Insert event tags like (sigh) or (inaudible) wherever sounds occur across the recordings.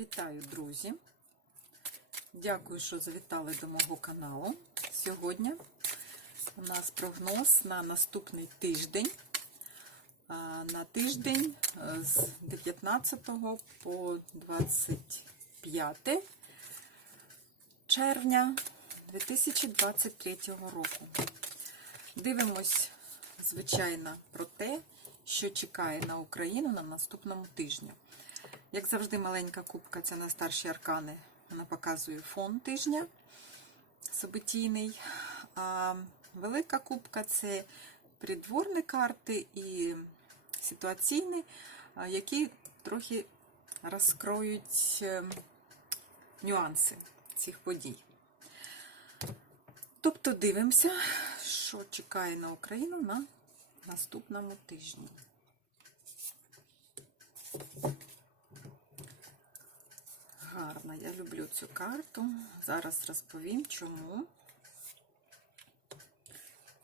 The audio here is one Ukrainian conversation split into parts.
Вітаю, друзі! Дякую, що завітали до мого каналу. Сьогодні у нас прогноз на наступний тиждень. На тиждень е, з 19 по 25 червня 2023 року. Дивимось, звичайно, про те, що чекає на Україну на наступному тижні. Як завжди, маленька кубка це на старші аркани. Вона показує фон тижня событійний. А велика кубка це придворні карти і ситуаційні, які трохи розкроють е, нюанси цих подій. Тобто дивимося, що чекає на Україну на наступному тижні. Гарно, я люблю цю карту. Зараз розповім, чому.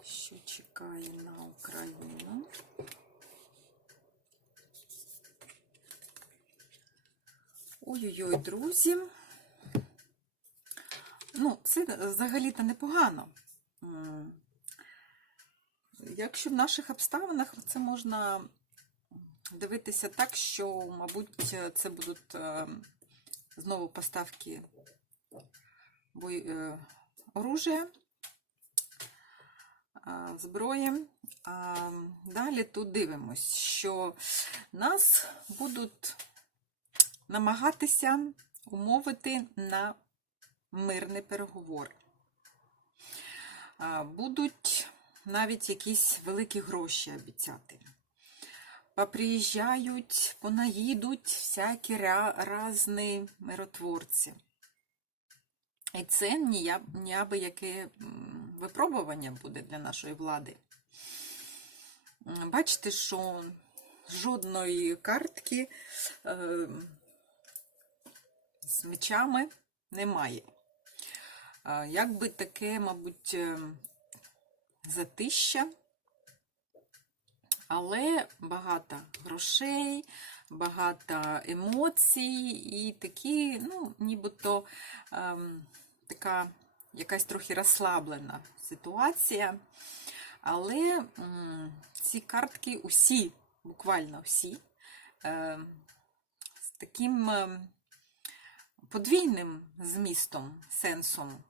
Що чекає на Україну. Ой-ой-ой, друзі. Ну, це взагалі-то непогано. Якщо в наших обставинах це можна дивитися так, що, мабуть, це будуть е, знову поставки е, оружия, зброї. Далі тут дивимось, що нас будуть намагатися умовити на мирні переговори. Будуть навіть якісь великі гроші обіцяти. Поприїжджають, понаїдуть всякі різні миротворці. І це ніабияке м, випробування буде для нашої влади. Бачите, що жодної картки е, з мечами немає. Якби таке, мабуть, е, затища, але багато грошей, багато емоцій і такі, ну, нібито ем, така якась трохи розслаблена ситуація. Але м, ці картки усі, буквально всі, е, з таким е, подвійним змістом, сенсом.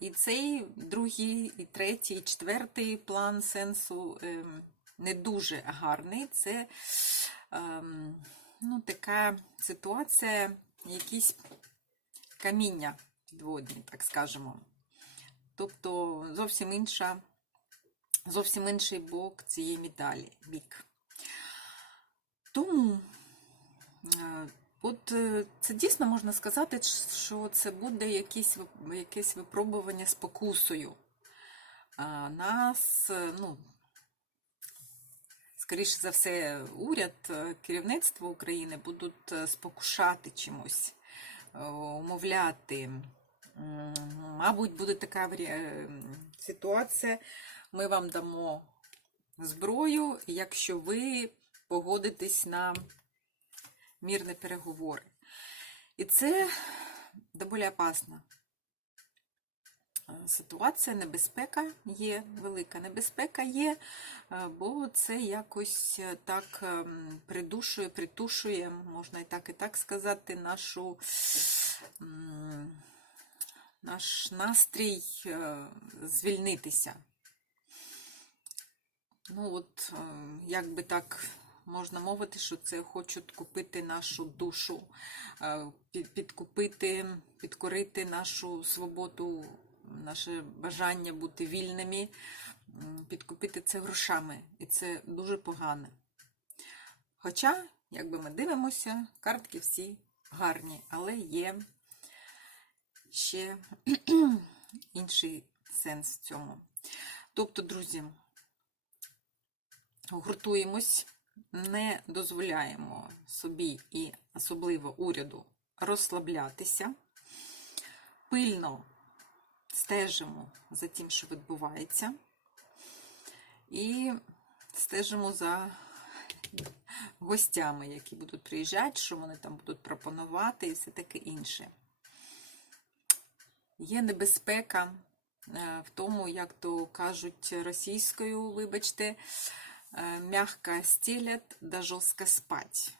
І цей другий, і третій, і четвертий план сенсу ем, не дуже гарний. Це ем, ну, така ситуація, якісь каміння підводні, так скажемо. Тобто зовсім інша, зовсім інший бок цієї медалі, бік. Тому е, От е, це дійсно можна сказати, що це буде якесь, якесь випробування спокусою. Нас, е, ну, скоріше за все, уряд, е, керівництво України будуть е, спокушати чимось, е, умовляти. Мабуть, буде така ситуація. Ми вам дамо зброю, якщо ви погодитесь на мирні переговори. І це доволі опасна е, ситуація, небезпека є, велика небезпека є, е, бо це якось е, так придушує, притушує, можна і так, і так сказати, нашу, наш настрій е, звільнитися. Ну от, е, як би так можна мовити, що це хочуть купити нашу душу, е, підкупити, підкорити нашу свободу, наше бажання бути вільними, підкупити це грошами. І це дуже погано. Хоча, якби ми дивимося, картки всі гарні, але є ще (clears throat) інший сенс в цьому. Тобто, друзі, гуртуємось, не дозволяємо собі і особливо уряду розслаблятися, пильно стежимо за тим, що відбувається, і стежимо за гостями, які будуть приїжджати, що вони там будуть пропонувати і все таке інше. Є небезпека е, в тому, як то кажуть російською, вибачте, е, м'ягко стелять да жорстко спать.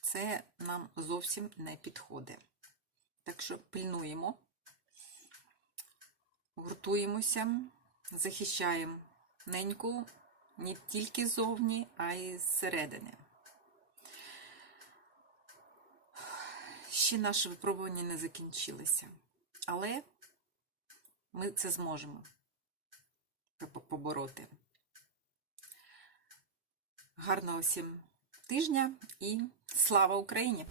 Це нам зовсім не підходить. Так що пильнуємо, гуртуємося, захищаємо неньку не тільки зовні, а й зсередини. Ще наші випробування не закінчилися, але ми це зможемо побороти. Гарного всім тижня і слава Україні!